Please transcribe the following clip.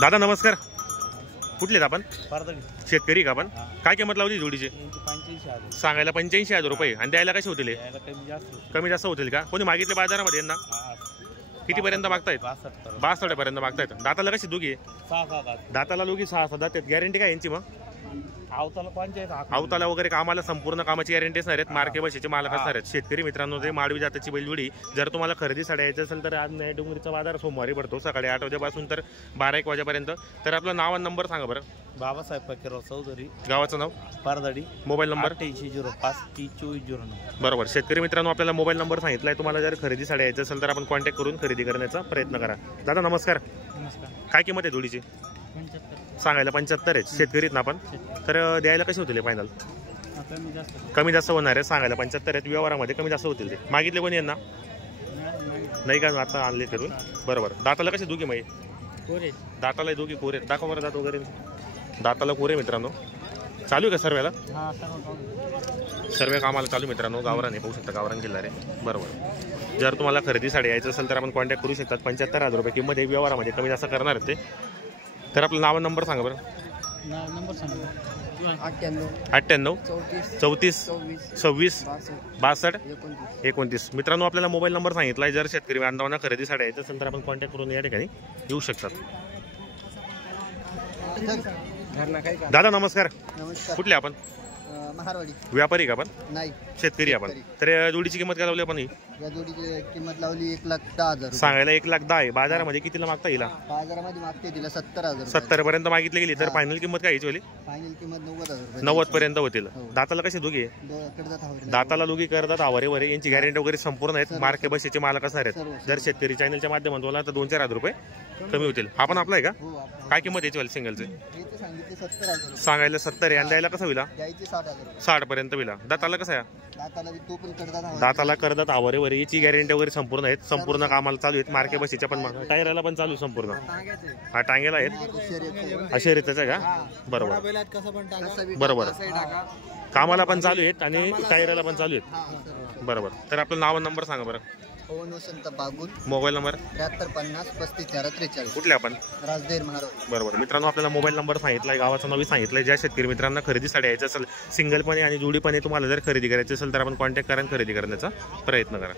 दादा नमस्कार, कुठलेत आपण? पारदडी. शेतकरी का आपण? काय किंमत लावली जोडीची? 85,000. सांगायला 85,000 रुपये आणि द्यायला कसे होतील? यायला कमी जास्त होतं. कमी जास्त होतील का? कोणी मागितले बाजारामध्ये यांना? किती पर्यंत मागतायत? 62 पर्यंत मागतायत. दाताला कशी दोघी? 6 दाताला दोघी 6 दात आहेत. गॅरंटी काय यांची? मग आवताला 85. अवताला वगैरे कामाला संपूर्ण कामाची गॅरंटी असणार आहेत. मार्के बशीचे मालक असणार आहेत. शेतकरी मित्रांनो, ते माडवी जाताची बैलजोडी जर तुम्हाला खरेदीसाठी यायचं असेल तर आज नाही डोंगरीचा बाजार सोमवारी भरतो सकाळी 8 वाजेपासून तर 12-1 वाजेपर्यंत. तर आपलं नाव आणि नंबर सांगा बरं. बाबासाहेब फकीरराव चौधरी, गावाचं नाव, पारदडी. मोबाईल नंबर 8805 बरोबर. शेतकरी मित्रांनो, आपल्याला मोबाईल नंबर सांगितलाय. तुम्हाला जर खरेदीसाठी यायचं असेल तर आपण कॉन्टॅक्ट करून खरेदी करण्याचा प्रयत्न करा. दादा नमस्कार, काय किंमत आहे जोडीची? 75. सांगायला 75 आहेत. शेतकरीत ना आपण, तर द्यायला कसे होतील फायनल? कमी जास्त होणार आहे. सांगायला 75 आहेत. व्यवहारामध्ये कमी जास्त होतील. ते मागितले कोणी यांना? नाही का? आता आणले करून. बरोबर. दाताला कसे दोघी माहिती? दाताला दोघी कोरे. दाखवा बरं दात वगैरे. दाताला कोरे मित्रांनो. चालू आहे का सर्वेला? सर्वे कामाला चालू मित्रांनो. गावरान पाहू शकता, गावरान किल्ला रे. बरोबर. जर तुम्हाला खरेदीसाठी यायचं असेल तर आपण कॉन्टॅक्ट करू शकतात. 75,000 रुपये किंमत आहे. व्यवहारामध्ये कमी जास्त करणार आहेत ते. तर आपलं नाव नंबर सांगा बरं. नंबर सांगा. 98 34 26 62 29. मित्रांनो, आपल्याला मोबाईल नंबर सांगितला. जर शेतकरी बांधवांना खरेदीसाठी यायचं असेल तर आपण कॉन्टॅक्ट करून या ठिकाणी येऊ शकतात. दादा नमस्कार, कुठले आपण? महारवाडी. व्यापारी का आपण? नाही, शेतकरी आपण. तर जोडीची किंमत काय लावली आपण? या जोडीची किंमत लावली 1,10,000. सांगायला 1,10,000 आहे. बाजारामध्ये कितीला मागता येईल? बाजारामध्ये मागते तिला 70,000. 70 पर्यंत मागितली गेली तर फायनल किंमत काय यायची? फायनल किंमत 90,000. 90 पर्यंत होतील. दाताला कशी दोघी? दाताला दोघी करतात आवारे वरे. यांची गॅरंटी वगैरे संपूर्ण आहेत. मार्के बशीचे मालक असणार आहेत. जर शेतकरी चॅनलच्या माध्यमातून बोला तर 2-4 हजार रुपये कमी होतील. आपण आपला आहे का? काय किंमत यायची सिंगलचे? सांगायला 70 आहे आणि द्यायला कसं होईल? 60 पर्यंत होईल. दाताला कसं आहे? दाताला करतात आवारे वरे. याची गॅरंटी वगैरे संपूर्ण आहेत. संपूर्ण कामाला चालू आहेत. मार्के बशीच्या पण टायराला पण चालू संपूर्ण. हा टांगेला आहेत. अशा रीतीच आहे का? बरोबर बरोबर. कामाला पण चालू आहेत आणि टायराला पण चालू आहेत. बरोबर. तर आपलं नाव नंबर सांगा बरं. Mobile number 7350 3543. कुठले आपण? राजदेर महाराज. बरोबर. मित्रांनो, आपल्याला मोबाईल नंबर सांगितलाय, गावाचं नाव सांगितलंय. ज्या शेतकरी मित्रांना खरेदीसाठी यायचं असेल सिंगलपणे आणि जोडीपणे तुम्हाला जर खरेदी करायची असेल तर आपण कॉन्टॅक्ट करा आणि खरेदी करण्याचा प्रयत्न करा.